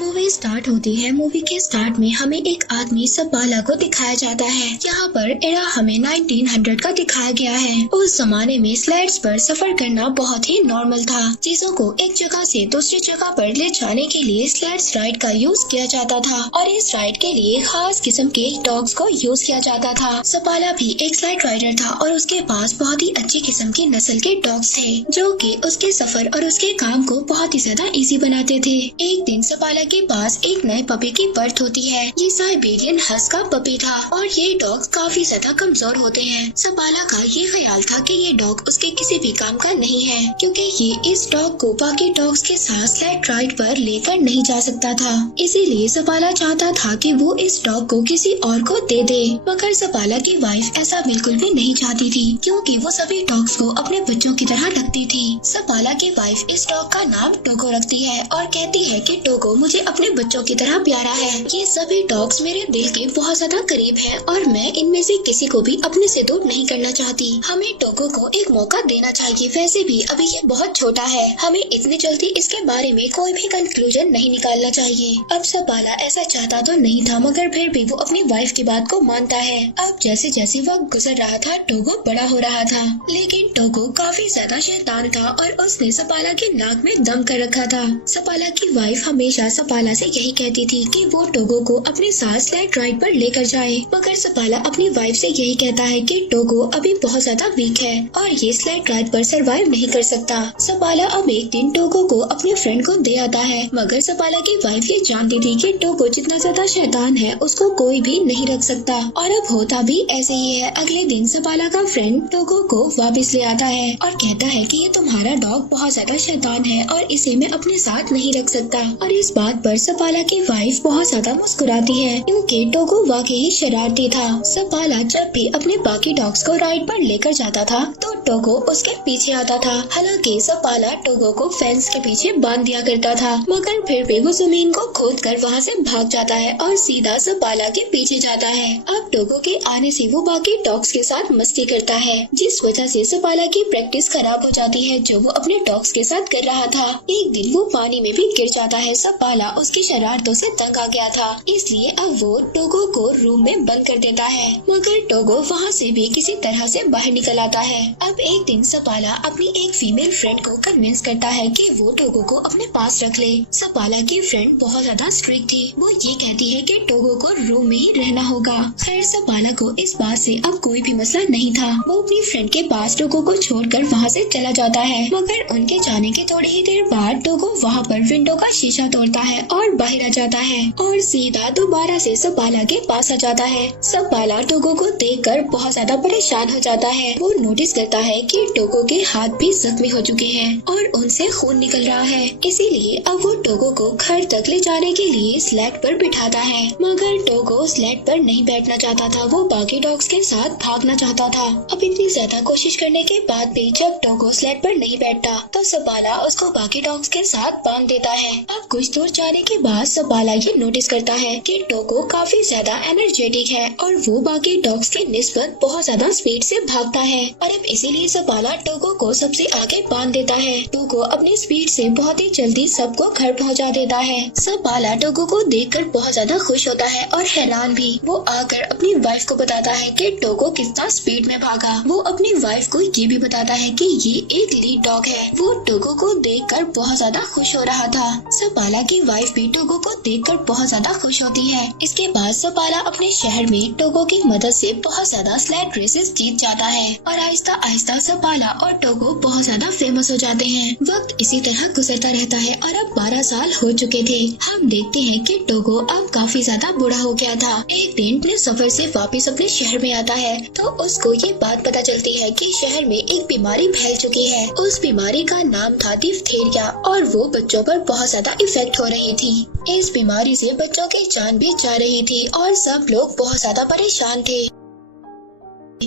Movie start होती है। Movie के स्टार्ट में हमें एक आदमी सपाला को दिखाया जाता है। यहाँ पर एरा हमें 1900 का दिखाया गया है। उस जमाने में स्लाइड्स पर सफर करना बहुत ही नॉर्मल था। चीजों को एक जगह से दूसरी जगह पर ले जाने के लिए स्लाइड्स राइड का यूज किया जाता था और इस राइड के लिए खास किस्म के डॉग्स को यूज किया जाता था। सपाला भी एक स्लाइड राइडर था और उसके पास बहुत ही अच्छी किस्म की नस्ल के डॉग्स थे जो कि उसके सफर और उसके काम को बहुत ही ज्यादा इजी बनाते थे। एक दिन सपाला के पास एक नए पपी की बर्थ होती है। ये साइबेरियन हस्क का पपी था और ये डॉग काफी ज्यादा कमजोर होते हैं। सपाला का ये ख्याल था कि ये डॉग उसके किसी भी काम का नहीं है क्योंकि ये इस डॉग को बाकी डॉग्स के साथ स्लाइड राइड पर लेकर नहीं जा सकता था। इसीलिए सपाला चाहता था कि वो इस डॉग को किसी और को दे दे, मगर सपाला की वाइफ ऐसा बिल्कुल भी नहीं चाहती थी क्योंकि वो सभी डॉग्स को अपने बच्चों की तरह रखती थी। सपाला की वाइफ इस डॉग का नाम टोगो रखती है और कहती है कि टोगो मुझे अपने बच्चों की तरह प्यारा है। ये सभी डॉग्स मेरे दिल के बहुत ज्यादा करीब हैं और मैं इनमें से किसी को भी अपने से दूर नहीं करना चाहती। हमें टोगो को एक मौका देना चाहिए। वैसे भी अभी ये बहुत छोटा है, हमें इतनी जल्दी इसके बारे में कोई भी कंक्लूजन नहीं निकालना चाहिए। अब सपाला ऐसा चाहता तो नहीं था मगर फिर भी वो अपनी वाइफ की बात को मानता है। अब जैसे जैसे वक्त गुजर रहा था टोगो बड़ा हो रहा था, लेकिन टोगो काफी ज्यादा शैतान था और उसने सपाला के नाक में दम कर रखा था। सपाला की वाइफ हमेशा सपाला से यही कहती थी कि वो टोगो को अपने साथ स्लाइड राइड पर लेकर जाए, मगर सपाला अपनी वाइफ से यही कहता है कि टोगो अभी बहुत ज्यादा वीक है और ये स्लाइड राइड पर सरवाइव नहीं कर सकता। सपाला अब एक दिन टोगो को अपने फ्रेंड को दे आता है, मगर सपाला की वाइफ ये जानती थी कि टोगो जितना ज्यादा शैतान है उसको कोई भी नहीं रख सकता और अब होता भी ऐसे ही है। अगले दिन सपाला का फ्रेंड टोगो को वापस ले आता है और कहता है कि ये तुम्हारा डॉग बहुत ज्यादा शैतान है और इसे मैं अपने साथ नहीं रख सकता। और इस बात पर सपाला की वाइफ बहुत ज्यादा मुस्कुराती है क्योंकि टोगो वाकई ही शरारती था। सपाला जब भी अपने बाकी डॉग्स को राइड पर लेकर जाता था तो टोगो उसके पीछे आता था। हालांकि सपाला टोगो को फेंस के पीछे बांध दिया करता था, मगर फिर भी वो जमीन को खोद कर वहाँ से भाग जाता है और सीधा सपाला के पीछे जाता है। अब टोगो के आने से वो बाकी डॉग्स के साथ मस्ती करता है, जिस वजह से सपाला की प्रैक्टिस खराब हो जाती है जो वो अपने डॉग्स के साथ कर रहा था। एक दिन वो पानी में भी गिर जाता है। सपाला उसकी शरारतों से तंग आ गया था, इसलिए अब वो टोगो को रूम में बंद कर देता है, मगर टोगो वहाँ से भी किसी तरह से बाहर निकल आता है। अब एक दिन सपाला अपनी एक फीमेल फ्रेंड को कन्विंस करता है कि वो टोगो को अपने पास रख ले। सपाला की फ्रेंड बहुत ज्यादा स्ट्रिक्ट थी, वो ये कहती है कि टोगो को रूम में ही रहना होगा। खैर सपाला को इस बात से अब कोई भी मसला नहीं था। वो अपनी फ्रेंड के पास टोगो को छोड़कर वहाँ से चला जाता है, मगर उनके जाने के थोड़ी ही देर बाद टोगो वहाँ पर विंडो का शीशा तोड़ता है और बाहर आ जाता है और सीधा दोबारा से सपाला के पास आ जाता है। सपाला टोगो को देखकर बहुत ज्यादा परेशान हो जाता है। वो नोटिस करता है कि टोगो के हाथ भी जख्मी हो चुके हैं और उनसे खून निकल रहा है, इसीलिए अब वो टोगो को घर तक ले जाने के लिए स्लेड पर बिठाता है, मगर टोगो स्लेड पर नहीं बैठना चाहता था। वो बाकी डॉग्स के साथ भागना चाहता था। अब इतनी ज्यादा कोशिश करने के बाद भी जब टोगो स्लेड पर नहीं बैठता तो सपाला उसको बाकी डॉग्स के साथ बांध देता है। अब कुछ दूर जाने के बाद सपाला ये नोटिस करता है कि टोगो काफी ज्यादा एनर्जेटिक है और वो बाकी डॉग्स के निस्बत बहुत ज्यादा स्पीड से भागता है और अब इसीलिए सपाला टोगो को सबसे आगे बांध देता है। टोगो अपनी स्पीड से बहुत ही जल्दी सबको घर पहुंचा देता है। सपाला टोगो को देखकर बहुत ज्यादा खुश होता है और हैरान भी। वो आकर अपनी वाइफ को बताता है कि टोगो कितना स्पीड में भागा। वो अपनी वाइफ को ये भी बताता है कि ये एक लीड डॉग है। वो टोगो को देखकर बहुत ज्यादा खुश हो रहा था। सपाला की वाइफ भी टोगो को देखकर बहुत ज्यादा खुश होती है। इसके बाद सपाला अपने शहर में टोगो की मदद से बहुत ज्यादा स्लेड रेसेस जीत जाता है और आहिस्ता आहिस्ता सपाला और टोगो बहुत ज्यादा फेमस हो जाते हैं। वक्त इसी तरह गुजरता रहता है और अब 12 साल हो चुके थे। हम देखते हैं कि टोगो अब काफी ज्यादा बूढ़ा हो गया था। एक दिन अपने सफर से वापस अपने शहर में आता है तो उसको ये बात पता चलती है कि शहर में एक बीमारी फैल चुकी है। उस बीमारी का नाम था डिप्थीरिया और वो बच्चों पर बहुत ज्यादा इफेक्ट हो रही थी। इस बीमारी से बच्चों की जान भी जा रही थी और सब लोग बहुत ज्यादा परेशान थे।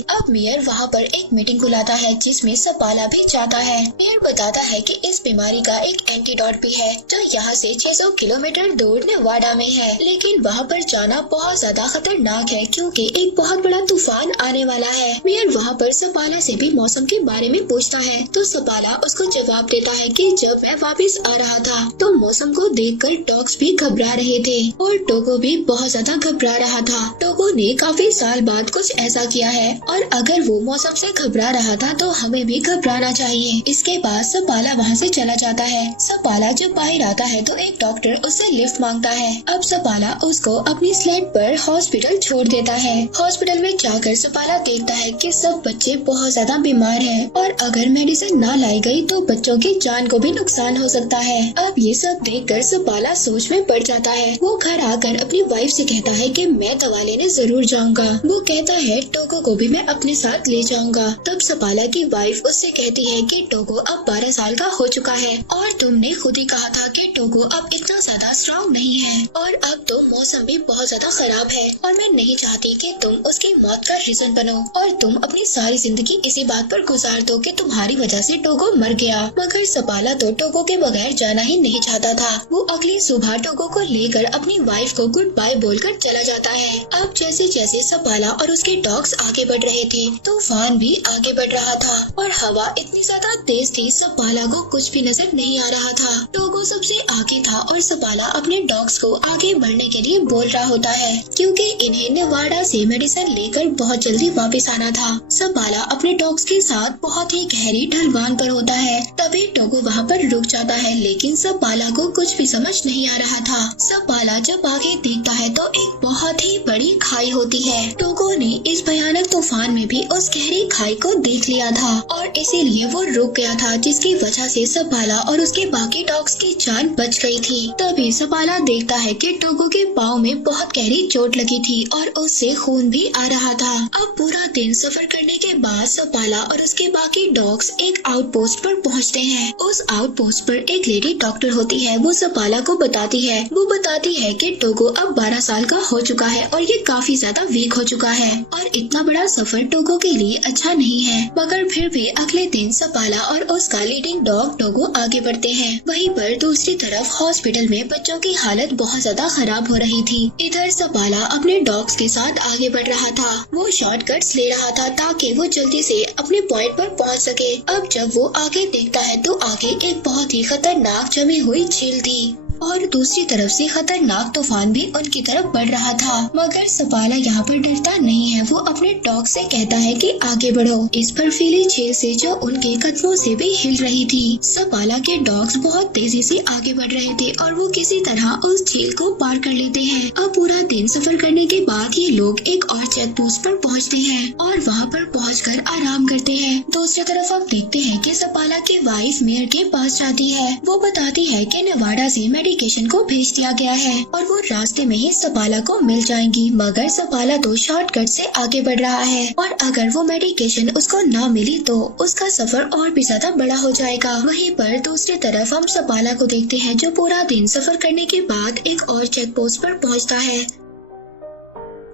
अब मेयर वहाँ पर एक मीटिंग बुलाता है जिसमें सपाला भी जाता है। मेयर बताता है कि इस बीमारी का एक एंटीडोट भी है जो यहाँ से 600 किलोमीटर दूर नेवाडा में है, लेकिन वहाँ पर जाना बहुत ज्यादा खतरनाक है क्योंकि एक बहुत बड़ा तूफान आने वाला है। मेयर वहाँ पर सपाला से भी मौसम के बारे में पूछता है तो सपाला उसको जवाब देता है कि जब मैं वापस आ रहा था तो मौसम को देखकर डॉग्स भी घबरा रहे थे और टोगो भी बहुत ज्यादा घबरा रहा था। टोगो ने काफी साल बाद कुछ ऐसा किया है और अगर वो मौसम से घबरा रहा था तो हमें भी घबराना चाहिए। इसके बाद सपाला वहाँ से चला जाता है। सपाला जब बाहर आता है तो एक डॉक्टर उससे लिफ्ट मांगता है। अब सपाला उसको अपनी स्लेड पर हॉस्पिटल छोड़ देता है। हॉस्पिटल में जाकर सपाला देखता है कि सब बच्चे बहुत ज्यादा बीमार हैं और अगर मेडिसिन ना लाई गई तो बच्चों की जान को भी नुकसान हो सकता है। अब ये सब देखकर सपाला सोच में पड़ जाता है। वो घर आकर अपनी वाइफ से कहता है कि मैं दवा लेने जरूर जाऊंगा। वो कहता है टोगो को भी मैं अपने साथ ले जाऊंगा। तब सपाला की वाइफ उससे कहती है कि टोगो अब 12 साल का हो चुका है और तुमने खुद ही कहा था कि टोगो अब इतना ज्यादा स्ट्रॉन्ग नहीं है और अब तो मौसम भी बहुत ज्यादा खराब है और मैं नहीं चाहती कि तुम उसकी मौत का रीजन बनो और तुम अपनी सारी जिंदगी इसी बात पर गुजार दो कि तुम्हारी वजह से टोगो मर गया। मगर सपाला तो टोगो के बगैर जाना ही नहीं चाहता था। वो अगली सुबह टोगो को लेकर अपनी वाइफ को गुड बाय बोलकर चला जाता है। अब जैसे जैसे सपाला और उसके डॉग्स आगे बढ़ रहे थे तूफान भी आगे बढ़ रहा था और हवा इतनी ज्यादा तेज थी सपाला को कुछ भी नजर नहीं आ रहा था। टोगो सबसे आगे था और सपाला अपने डॉग्स को आगे बढ़ने के लिए बोल रहा होता है क्योंकि इन्हें नेवाडा से मेडिसिन लेकर बहुत जल्दी वापस आना था। सपाला अपने डॉग्स के साथ बहुत ही गहरी ढलवान पर होता है। तभी टोगो वहाँ पर रुक जाता है लेकिन सपाला को कुछ भी समझ नहीं आ रहा था। सपाला जब आगे देखता है तो एक बहुत ही बड़ी खाई होती है। टोगो ने इस भयानक तूफान में भी उस गहरी खाई को देख लिया था और इसीलिए वो रुक गया था जिसकी वजह से सपाला और उसके बाकी डॉग्स की जान बच गई थी। तभी सपाला देखता है कि टोगो के पाँव में बहुत गहरी चोट लगी थी और उससे खून भी आ रहा था। अब पूरा दिन सफर करने के बाद सपाला और उसके बाकी डॉग्स एक आउटपोस्ट पर पहुंचते हैं। उस आउटपोस्ट पर एक लेडी डॉक्टर होती है। वो सपाला को बताती है कि टोगो अब 12 साल का हो चुका है और ये काफी ज्यादा वीक हो चुका है और इतना बड़ा सफर टोगो के लिए अच्छा नहीं है। मगर फिर भी अगले दिन सपाला और उसका लीडिंग डॉग टोगो आगे बढ़ते हैं। वहीं पर दूसरी तरफ हॉस्पिटल में बच्चों की हालत बहुत ज्यादा खराब हो रही थी। इधर सपाला अपने डॉग्स के साथ आगे बढ़ रहा था। वो शॉर्टकट्स ले रहा था ताकि वो जल्दी से अपने पॉइंट पर पहुंच सके। अब जब वो आगे देखता है तो आगे एक बहुत ही खतरनाक जमी हुई झील थी और दूसरी तरफ से खतरनाक तूफान भी उनकी तरफ बढ़ रहा था। मगर सपाला यहाँ पर डरता नहीं है। वो अपने डॉग से कहता है कि आगे बढ़ो इस बर्फीली झील से जो उनके कदमों से भी हिल रही थी। सपाला के डॉग्स बहुत तेजी से आगे बढ़ रहे थे और वो किसी तरह उस झील को पार कर लेते हैं। अब पूरा दिन सफर करने के बाद ये लोग एक और चेक पोस्ट पर पहुँचते हैं और वहाँ पर पहुँचकर आराम करते हैं। दूसरी तरफ आप देखते हैं कि सपाला की वाइफ मेयर के पास जाती है। वो बताती है कि नेवाडा से मेडिकेशन को भेज दिया गया है और वो रास्ते में ही सपाला को मिल जाएंगी। मगर सपाला तो शॉर्टकट से आगे बढ़ रहा है और अगर वो मेडिकेशन उसको ना मिली तो उसका सफर और भी ज्यादा बड़ा हो जाएगा। वहीं पर दूसरी तरफ हम सपाला को देखते हैं जो पूरा दिन सफर करने के बाद एक और चेक पोस्ट पर पहुंचता है।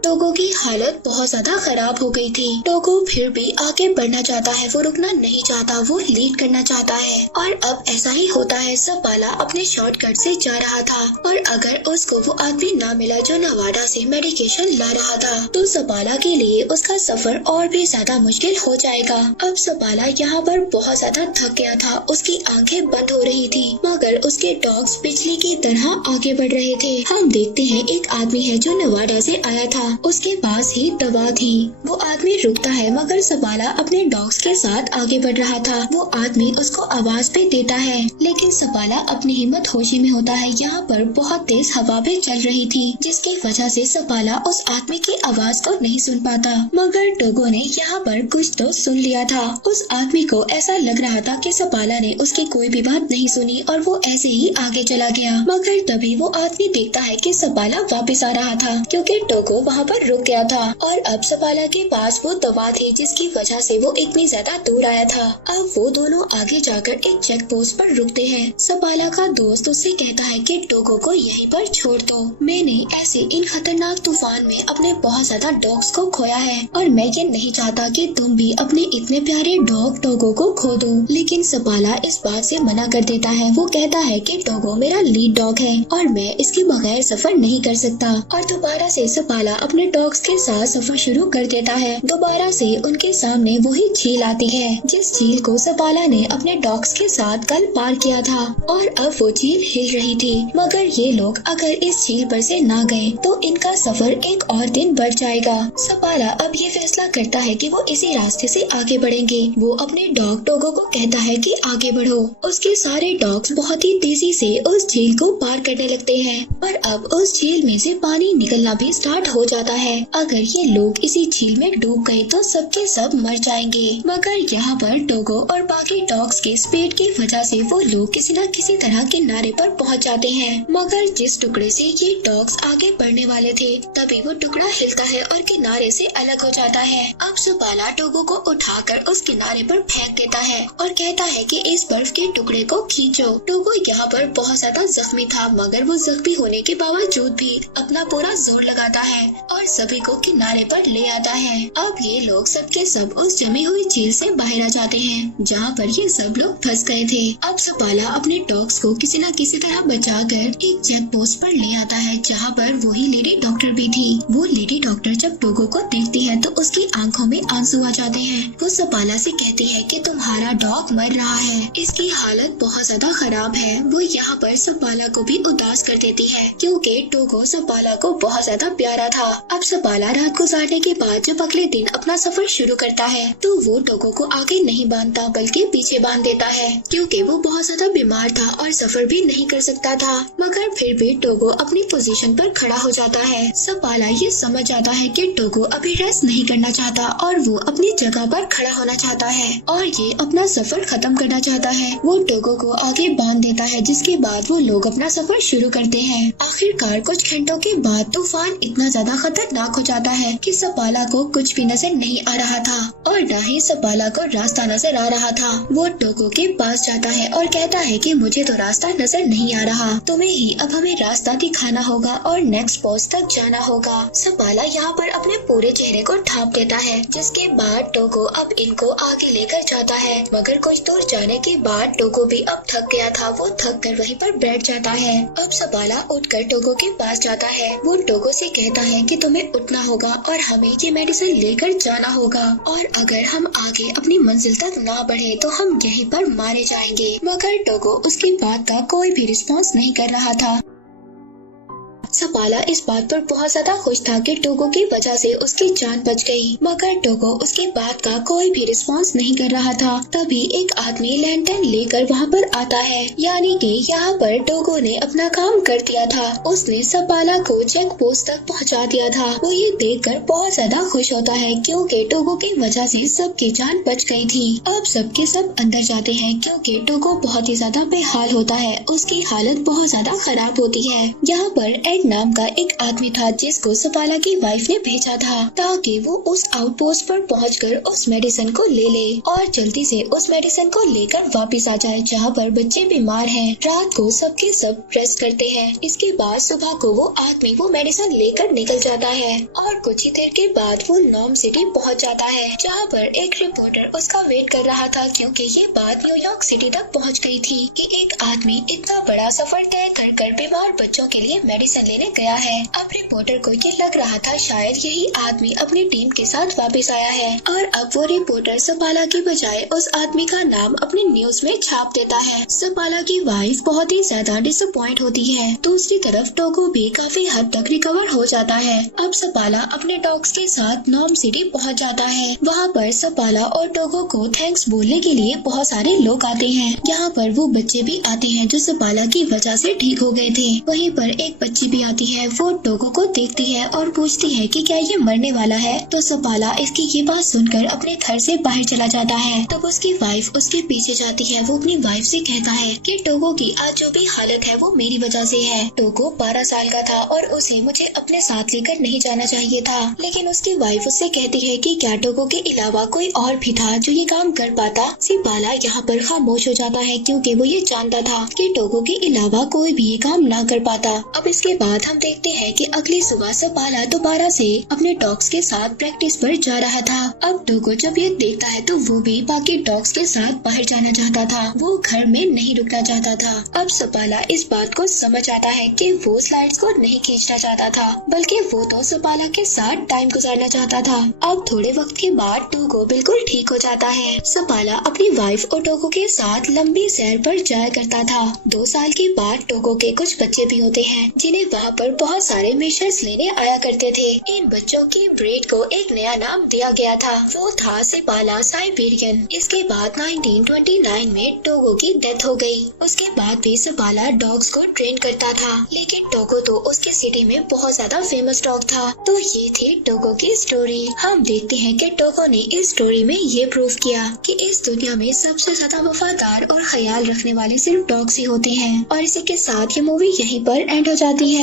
टोगो की हालत बहुत ज्यादा खराब हो गई थी। टोगो फिर भी आगे बढ़ना चाहता है। वो रुकना नहीं चाहता। वो लीड करना चाहता है और अब ऐसा ही होता है। सपाला अपने शॉर्टकट से जा रहा था और अगर उसको वो आदमी ना मिला जो नेवाडा से मेडिकेशन ला रहा था तो सपाला के लिए उसका सफर और भी ज्यादा मुश्किल हो जाएगा। अब सपाला यहाँ पर बहुत ज्यादा थक गया था। उसकी आंखें बंद हो रही थी मगर उसके डॉग्स बिजली की तरह आगे बढ़ रहे थे। हम देखते हैं एक आदमी है जो नेवाडा से आया था। उसके पास ही दवा थी। वो आदमी रुकता है मगर सपाला अपने डॉग्स के साथ आगे बढ़ रहा था। वो आदमी उसको आवाज भी देता है लेकिन सपाला अपनी हिम्मत होशी में होता है। यहाँ पर बहुत तेज हवा भी चल रही थी जिसकी वजह से सपाला उस आदमी की आवाज को नहीं सुन पाता। मगर टोगो ने यहाँ पर कुछ तो सुन लिया था। उस आदमी को ऐसा लग रहा था कि सपाला ने उसकी कोई भी बात नहीं सुनी और वो ऐसे ही आगे चला गया। मगर तभी वो आदमी देखता है कि सपाला वापस आ रहा था क्योंकि टोगो वहाँ पर रुक गया था और अब सपाला के पास वो दवा थी जिसकी वजह से वो इतनी ज्यादा दूर आया था। अब वो दोनों आगे जाकर एक चेक पोस्ट पर रुकते हैं। सपाला का दोस्त उससे कहता है कि टोगो को यहीं पर छोड़ दो। मैंने ऐसे इन खतरनाक तूफान में अपने बहुत ज्यादा डॉग्स को खोया है और मैं ये नहीं चाहता कि तुम भी अपने इतने प्यारे डॉग टोगो को खो दो। लेकिन सपाला इस बात से मना कर देता है। वो कहता है कि टोगो मेरा लीड डॉग है और मैं इसके बगैर सफर नहीं कर सकता। और दोबारा से सपाला अपने डॉग्स के साथ सफर शुरू कर देता है। दोबारा से उनके सामने वही झील आती है जिस झील को सपाला ने अपने डॉग्स के साथ कल पार किया था और अब वो झील हिल रही थी। मगर ये लोग अगर इस झील पर से ना गए तो इनका सफर एक और दिन बढ़ जाएगा। सपाला अब ये फैसला करता है कि वो इसी रास्ते से आगे बढ़ेंगे। वो अपने डॉग टोगो को कहता है कि आगे बढ़ो। उसके सारे डॉग्स बहुत ही तेजी से उस झील को पार करने लगते हैं और अब उस झील में से पानी निकलना भी स्टार्ट हो जाता है। अगर ये लोग इसी झील में डूब गए तो सबके सब मर जाएंगे। मगर यहाँ पर टोगो और बाकी डॉग्स के स्पीड की वजह से वो लोग किसी न किसी तरह किनारे पर पहुँच जाते हैं। मगर जिस टुकड़े से ये डॉग्स आगे बढ़ने वाले थे तभी वो टुकड़ा हिलता है और किनारे से अलग हो जाता है। अब सपाला टोगो को उठाकर उस किनारे पर फेंक देता है और कहता है कि इस बर्फ के टुकड़े को खींचो। टोगो यहाँ पर बहुत ज्यादा जख्मी था मगर वो जख्मी होने के बावजूद भी अपना पूरा जोर लगाता है और सभी को किनारे पर ले आता है। अब ये लोग सबके सब उस जमी हुई झील से बाहर आ जाते हैं जहाँ पर ये सब लोग फंस गए थे। अब सपाला अपने डॉग्स को किसी न किसी तरह बचाकर एक चेक पोस्ट पर ले आता है जहाँ पर वही लेडी डॉक्टर भी थी। वो लेडी डॉक्टर जब टोगो को देखती है तो उसकी आंखों में आंसू आ जाते हैं। वो सपाला से कहती है कि तुम्हारा डॉग मर रहा है, इसकी हालत बहुत ज्यादा खराब है। वो यहाँ पर सपाला को भी उदास कर देती है क्योंकि टोगो सपाला को बहुत ज्यादा प्यारा था। अब सपाला रात गुजारने के बाद जब अगले दिन अपना सफर शुरू करता है तो वो टोगो को आगे नहीं बांधता बल्कि पीछे बांध देता है क्योंकि वो बहुत ज्यादा बीमार था और सफर भी नहीं कर सकता था। मगर फिर भी टोगो अपनी पोजीशन पर खड़ा हो जाता है। सपाला ये समझ जाता है कि टोगो अभी रेस्ट नहीं करना चाहता और वो अपनी जगह पर खड़ा होना चाहता है और ये अपना सफर खत्म करना चाहता है। वो टोगो को आगे बांध देता है जिसके बाद वो लोग अपना सफर शुरू करते हैं। आखिरकार कुछ घंटों के बाद तूफान इतना ज्यादा खतरनाक हो जाता है कि सपाला को कुछ भी नजर नहीं आ रहा था और न ही सपाला को रास्ता नजर आ रहा था। वो टोगो के पास जाता है और कहता है कि मुझे तो रास्ता नजर नहीं आ रहा, तुम्हें ही अब हमें रास्ता दिखाना होगा और नेक्स्ट पोस्ट तक जाना होगा। सपाला यहाँ पर अपने पूरे चेहरे को ढांप देता है जिसके बाद टोगो अब इनको आगे लेकर जाता है। मगर कुछ दूर जाने के बाद टोगो भी अब थक गया था। वो थक कर वहीं पर बैठ जाता है। अब सपाला उठकर टोगो के पास जाता है। वो टोगो से कहता है कि तुम्हें उठना होगा और हमें ये मेडिसिन लेकर जाना होगा और अगर हम आगे अपनी मंजिल तक ना बढ़े तो हम यहीं पर मारे जाएंगे। मगर टोगो उसकी बात का कोई भी रिस्पॉन्स नहीं कर रहा था। सपाला इस बात पर बहुत ज्यादा खुश था कि टोगो की वजह से उसकी जान बच गई। मगर टोगो उसकी बात का कोई भी रिस्पॉन्स नहीं कर रहा था। तभी एक आदमी लैंटर्न लेकर वहाँ पर आता है, यानी कि यहाँ पर टोगो ने अपना काम कर दिया था। उसने सपाला को चेक पोस्ट तक पहुँचा दिया था। वो ये देखकर बहुत ज्यादा खुश होता है क्योंकि टोगो की वजह से सबकी जान बच गई थी। अब सबके सब अंदर जाते हैं क्योंकि टोगो बहुत ही ज्यादा बेहाल होता है। उसकी हालत बहुत ज्यादा खराब होती है। यहाँ पर एड नाम का एक आदमी था जिसको सपाला की वाइफ ने भेजा था ताकि वो उस आउटपोस्ट पर पहुंचकर उस मेडिसिन को ले ले और जल्दी से उस मेडिसिन को लेकर वापस आ जाए जहाँ पर बच्चे बीमार हैं। रात को सबके सब रेस्ट करते हैं। इसके बाद सुबह को वो आदमी वो मेडिसिन लेकर निकल जाता है और कुछ ही देर के बाद वो नॉर्म सिटी पहुँच जाता है जहाँ पर एक रिपोर्टर उसका वेट कर रहा था क्योंकि ये बात न्यूयॉर्क सिटी तक पहुँच गई थी कि एक आदमी इतना बड़ा सफर तय कर बीमार बच्चों के लिए मेडिसिन लेने गया है। अब रिपोर्टर को ये लग रहा था शायद यही आदमी अपनी टीम के साथ वापस आया है और अब वो रिपोर्टर सपाला की बजाय उस आदमी का नाम अपनी न्यूज में छाप देता है। सपाला की वाइफ बहुत ही ज्यादा डिसअपॉइंट होती है। दूसरी तरफ टोगो भी काफी हद तक रिकवर हो जाता है। अब सपाला अपने डॉग्स के साथ नॉर्म सिटी पहुंच जाता है। वहाँ पर सपाला और टोगो को थैंक्स बोलने के लिए बहुत सारे लोग आते हैं। यहाँ पर वो बच्चे भी आते हैं जो सपाला की वजह से ठीक हो गए थे। वहीं पर एक बच्ची भी आती होती है वो टोगो को देखती है और पूछती है कि क्या ये मरने वाला है। तो सपाला इसकी ये बात सुनकर अपने घर से बाहर चला जाता है। तब उसकी वाइफ उसके पीछे जाती है। वो अपनी वाइफ से कहता है कि टोगो की आज जो भी हालत है वो मेरी वजह से है। टोगो 12 साल का था और उसे मुझे अपने साथ लेकर नहीं जाना चाहिए था। लेकिन उसकी वाइफ उससे कहती है कि क्या टोगो के अलावा कोई और भी था जो ये काम कर पाता। सपाला यहाँ पर खामोश हो जाता है क्योंकि वो ये जानता था कि टोगो के अलावा कोई भी ये काम ना कर पाता। अब इसके बाद हम देखते हैं कि अगली सुबह सपाला दोबारा से अपने डॉग्स के साथ प्रैक्टिस पर जा रहा था। अब टोगो जब ये देखता है तो वो भी बाकी डॉग्स के साथ बाहर जाना चाहता था। वो घर में नहीं रुकना चाहता था। अब सपाला इस बात को समझ आता है कि वो स्लाइड्स को नहीं खींचना चाहता था बल्कि वो तो सपाला के साथ टाइम गुजारना चाहता था। अब थोड़े वक्त के बाद टोगो बिल्कुल ठीक हो जाता है। सपाला अपनी वाइफ और टोगो के साथ लंबी सैर पर जाया करता था। 2 साल के बाद टोगो के कुछ बच्चे भी होते हैं जिन्हें वहाँ पर बहुत सारे मिशंस लेने आया करते थे। इन बच्चों की ब्रीड को एक नया नाम दिया गया था। वो था सपाला साइबेरियन। इसके बाद 1929 में टोगो की डेथ हो गई। उसके बाद भी सपाला डॉग्स को ट्रेन करता था लेकिन टोगो तो उसके सिटी में बहुत ज्यादा फेमस डॉग था। तो ये थी टोगो की स्टोरी। हम देखते हैं कि टोगो ने इस स्टोरी में ये प्रूव किया कि इस दुनिया में सबसे ज्यादा वफादार और ख्याल रखने वाले सिर्फ डॉग्स ही होते हैं। और इसी के साथ ये मूवी यहीं पर एंड हो जाती है।